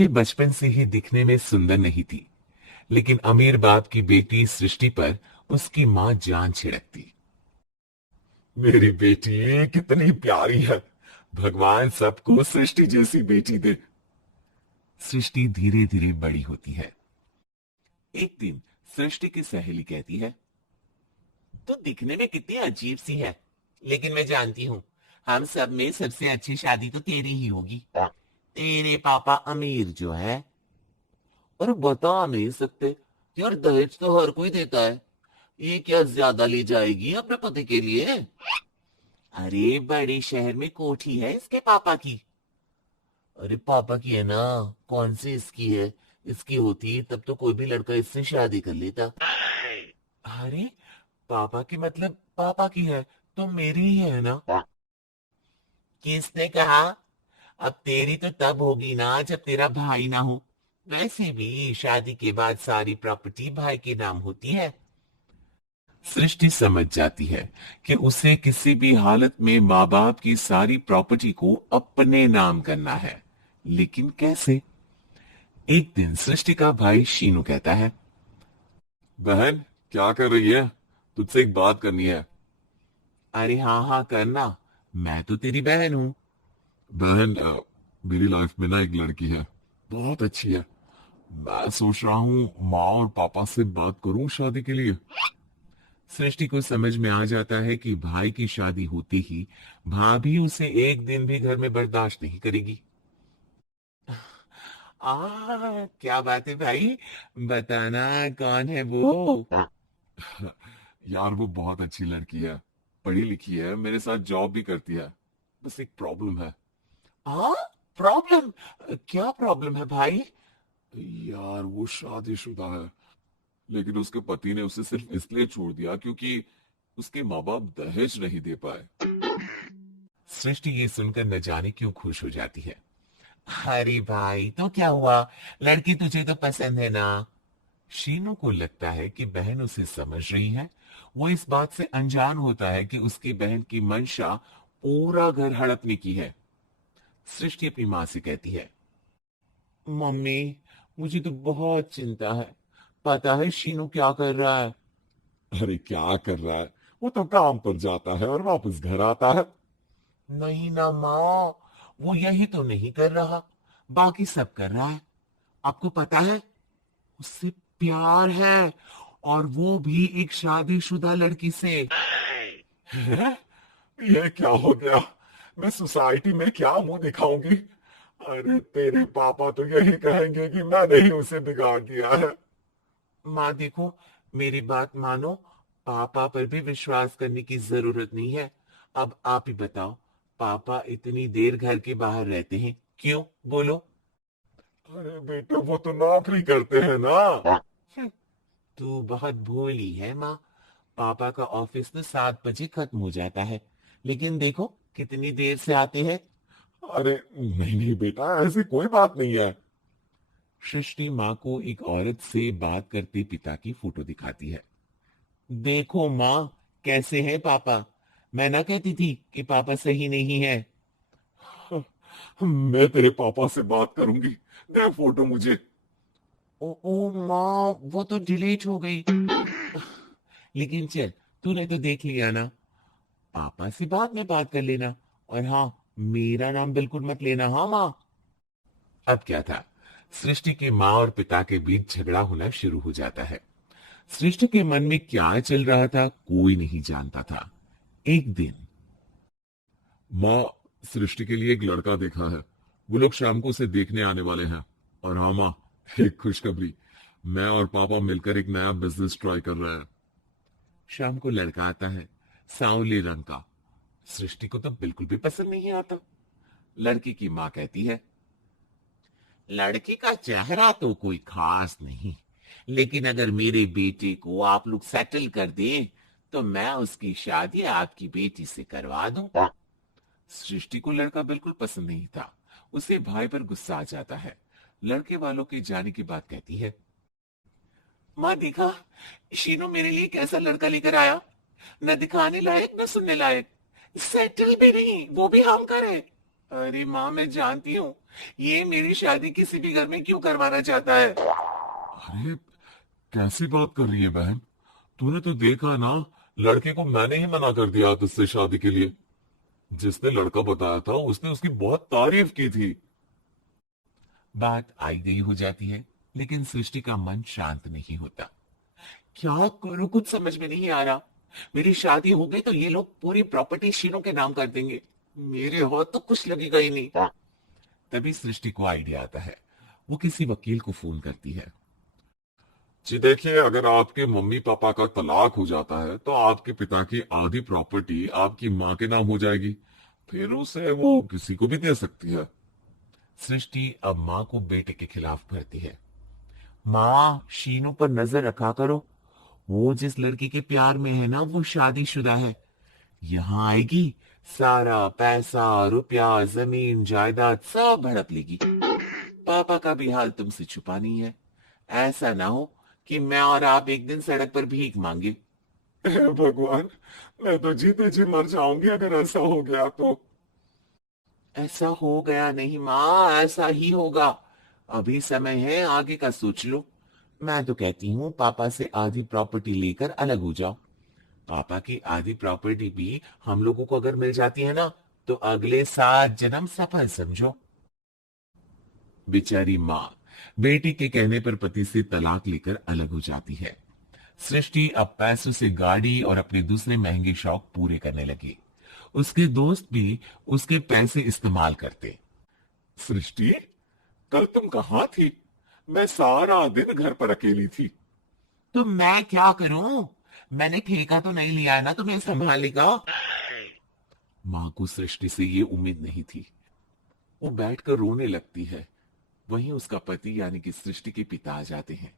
सृष्टि बचपन से ही दिखने में सुंदर नहीं थी, लेकिन अमीर बाप की बेटी सृष्टि पर उसकी माँ जान छिड़कती। मेरी बेटी कितनी प्यारी है। भगवान सबको सृष्टि जैसी बेटी दे। सृष्टि धीरे धीरे बड़ी होती है। एक दिन सृष्टि की सहेली कहती है, तो दिखने में कितनी अजीब सी है, लेकिन मैं जानती हूँ हम सब में सबसे अच्छी शादी तो तेरी ही होगी। तेरे पापा अमीर जो है। और बता नहीं सकते यार, दहेज तो हर कोई देता है। ये क्या ज्यादा ले जाएगी अपने पति के लिए? अरे बड़े शहर में कोठी है इसके पापा की। अरे पापा की है ना, कौन सी इसकी है? इसकी होती तब तो कोई भी लड़का इससे शादी कर लेता। अरे पापा की मतलब पापा की है तो मेरी ही है ना? किसने कहा? अब तेरी तो तब होगी ना जब तेरा भाई ना हो। वैसे भी शादी के बाद सारी प्रॉपर्टी भाई के नाम होती है। सृष्टि समझ जाती है कि उसे किसी भी हालत में माँ बाप की सारी प्रॉपर्टी को अपने नाम करना है, लेकिन कैसे? एक दिन सृष्टि का भाई शीनू कहता है, बहन क्या कर रही है? तुझसे एक बात करनी है। अरे हाँ हाँ करना, मैं तो तेरी बहन हूँ। बहन मेरी लाइफ में ना एक लड़की है, बहुत अच्छी है। मैं सोच रहा हूँ माँ और पापा से बात करूं शादी के लिए। सृष्टि को समझ में आ जाता है कि भाई की शादी होते ही भाभी उसे एक दिन भी घर में बर्दाश्त नहीं करेगी। क्या बात है भाई, बताना कौन है वो? यार वो बहुत अच्छी लड़की है, पढ़ी लिखी है, मेरे साथ जॉब भी करती है। बस एक प्रॉब्लम है। हाँ, प्रॉब्लम? क्या प्रॉब्लम है भाई? यार वो शादीशुदा है, लेकिन उसके पति ने उसे सिर्फ इसलिए छोड़ दिया क्योंकि उसके माँ बाप दहेज नहीं दे पाए। सृष्टि ये सुनकर न जाने क्यों खुश हो जाती है। अरे भाई तो क्या हुआ, लड़की तुझे तो पसंद है ना? शीनू को लगता है कि बहन उसे समझ रही है। वो इस बात से अनजान होता है कि उसकी बहन की मंशा पूरा घर हड़पने की है। सृष्टि अपनी माँ से कहती है, मम्मी मुझे तो बहुत चिंता है। पता है शीनू क्या कर रहा है? अरे क्या कर रहा है, वो तो काम पर जाता है और वापस घर आता है। नहीं ना माँ, वो यही तो नहीं कर रहा, बाकी सब कर रहा है। आपको पता है उससे प्यार है, और वो भी एक शादीशुदा लड़की से। हैं? ये क्या हो गया? मैं सोसाइटी में क्या मुंह दिखाऊंगी? अरे तेरे पापा तो यही कहेंगे कि मैंने ही उसे बिगाड़ दिया है। माँ देखो, मेरी बात मानो, पापा पर भी विश्वास करने की जरूरत नहीं है। अब आप ही बताओ, पापा इतनी देर घर के बाहर रहते हैं क्यों, बोलो? अरे बेटे वो तो नौकरी करते हैं ना। तू बहुत भोली है माँ। पापा का ऑफिस तो 7 बजे खत्म हो जाता है, लेकिन देखो कितनी देर से आते हैं। अरे नहीं नहीं बेटा, ऐसी कोई बात नहीं है। सृष्टि माँ को एक औरत से बात करते पिता की फोटो दिखाती है। देखो माँ, कैसे है पापा? मैं ना कहती थी कि पापा सही नहीं है। मैं तेरे पापा से बात करूंगी, दे फोटो मुझे। ओ माँ, वो तो डिलीट हो गई। लेकिन चल, तूने तो देख लिया ना। पापा से बाद में बात कर लेना, और हाँ, मेरा नाम बिल्कुल मत लेना, हाँ माँ। अब क्या था, सृष्टि की माँ और पिता के बीच झगड़ा होना शुरू हो जाता है। सृष्टि के मन में क्या चल रहा था कोई नहीं जानता था। एक दिन, माँ सृष्टि के लिए एक लड़का देखा है, वो लोग शाम को उसे देखने आने वाले हैं। और हाँ माँ, एक खुशखबरी, मैं और पापा मिलकर एक नया बिजनेस ट्राई कर रहे हैं। शाम को लड़का आता है, सांवले रंग का। सृष्टि को तो बिल्कुल भी पसंद नहीं आता। लड़की की माँ कहती है, लड़की का चेहरा तो कोई खास नहीं, लेकिन अगर मेरे बेटे को आप लोग सेटल कर दें तो मैं उसकी शादी आपकी बेटी से करवा दूं। सृष्टि को लड़का बिल्कुल पसंद नहीं था। उसे भाई पर गुस्सा आ जाता है। लड़के वालों के जाने की बात कहती है, माँ देखा, शीनू मेरे लिए कैसा लड़का लेकर आया, न दिखाने लायक न सुनने लायक, सेटल भी नहीं, वो भी हम करे। अरे माँ, मैं जानती हूँ ये मेरी शादी किसी भी घर में क्यों करवाना चाहता है। अरे, कैसी बात कर रही है बहन? तूने तो देखा ना, लड़के को मैंने ही मना कर दिया तुझसे शादी के लिए। जिसने लड़का बताया था उसने उसकी बहुत तारीफ की थी। बात आई गई हो जाती है, लेकिन सृष्टि का मन शांत नहीं होता। क्या करूं, कुछ समझ में नहीं आ रहा। मेरी शादी हो गई तो ये लोग पूरी प्रॉपर्टी शीनों के नाम कर देंगे। मेरे हाथ तो कुछ लगेगा ही नहीं। तभी सृष्टि को आइडिया आता है। वो किसी वकील को फोन करती है। जी देखिए, अगर आपके मम्मी पापा का तलाक हो जाता है तो आपके पिता की आधी प्रॉपर्टी आपकी माँ के नाम हो जाएगी। फिर उसे वो किसी को भी दे सकती है। सृष्टि अब माँ को बेटे के खिलाफ भरती है। माँ, शीनू पर नजर रखा करो। वो जिस लड़की के प्यार में है ना, वो शादीशुदा है। यहाँ आएगी, सारा पैसा, रुपया, जमीन, जायदाद सब हड़प लेगी। पापा का भी हाल तुमसे छुपा नहीं है। ऐसा ना हो कि मैं और आप एक दिन सड़क पर भीख मांगे। हे भगवान, मैं तो जीते जी मर जाऊंगी अगर ऐसा हो गया तो। ऐसा हो गया नहीं माँ, ऐसा ही होगा। अभी समय है, आगे का सोच लो। मैं तो कहती हूँ पापा से आधी प्रॉपर्टी लेकर अलग हो जाओ। पापा की आधी प्रॉपर्टी भी हम लोगों को अगर मिल जाती है ना, तो अगले 7 जन्म सफल समझो। बेचारी माँ बेटी के कहने पर पति से तलाक लेकर अलग हो जाती है। सृष्टि अब पैसों से गाड़ी और अपने दूसरे महंगे शौक पूरे करने लगी। उसके दोस्त भी उसके पैसे इस्तेमाल करते। सृष्टि, कल तुम कहाँ थी? मैं सारा दिन घर पर अकेली थी। तो मैं क्या करूं? मैंने ठेका तो नहीं लिया है ना तुम्हें संभालेगा। माँ को सृष्टि से ये उम्मीद नहीं थी। वो बैठकर रोने लगती है। वहीं उसका पति यानी कि सृष्टि के पिता आ जाते हैं।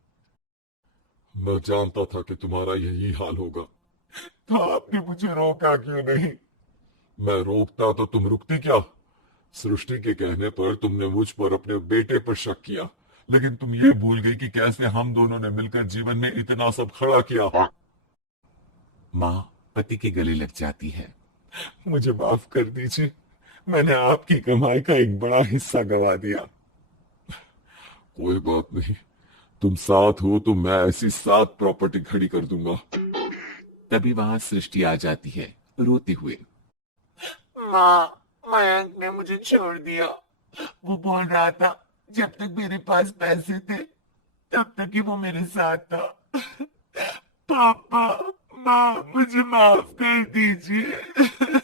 मैं जानता था कि तुम्हारा यही हाल होगा, तो आपने मुझे रोका क्यों नहीं? मैं रोकता तो तुम रुकती क्या? सृष्टि के कहने पर तुमने मुझ पर अपने बेटे पर शक किया, लेकिन तुम ये भूल गई कि कैसे हम दोनों ने मिलकर जीवन में इतना सब खड़ा किया। माँ पति के गले लग जाती है। मुझे माफ कर दीजिए, मैंने आपकी कमाई का एक बड़ा हिस्सा गवा दिया। कोई बात नहीं, तुम साथ हो तो मैं ऐसी 7 प्रॉपर्टी खड़ी कर दूंगा। तभी वहां सृष्टि आ जाती है, रोते हुए। माँ, मयंक ने मुझे छोड़ दिया। वो बोल रहा था जब तक मेरे पास पैसे थे तब तक ही वो मेरे साथ था। पापा, माँ, मुझे माफ कर दीजिए।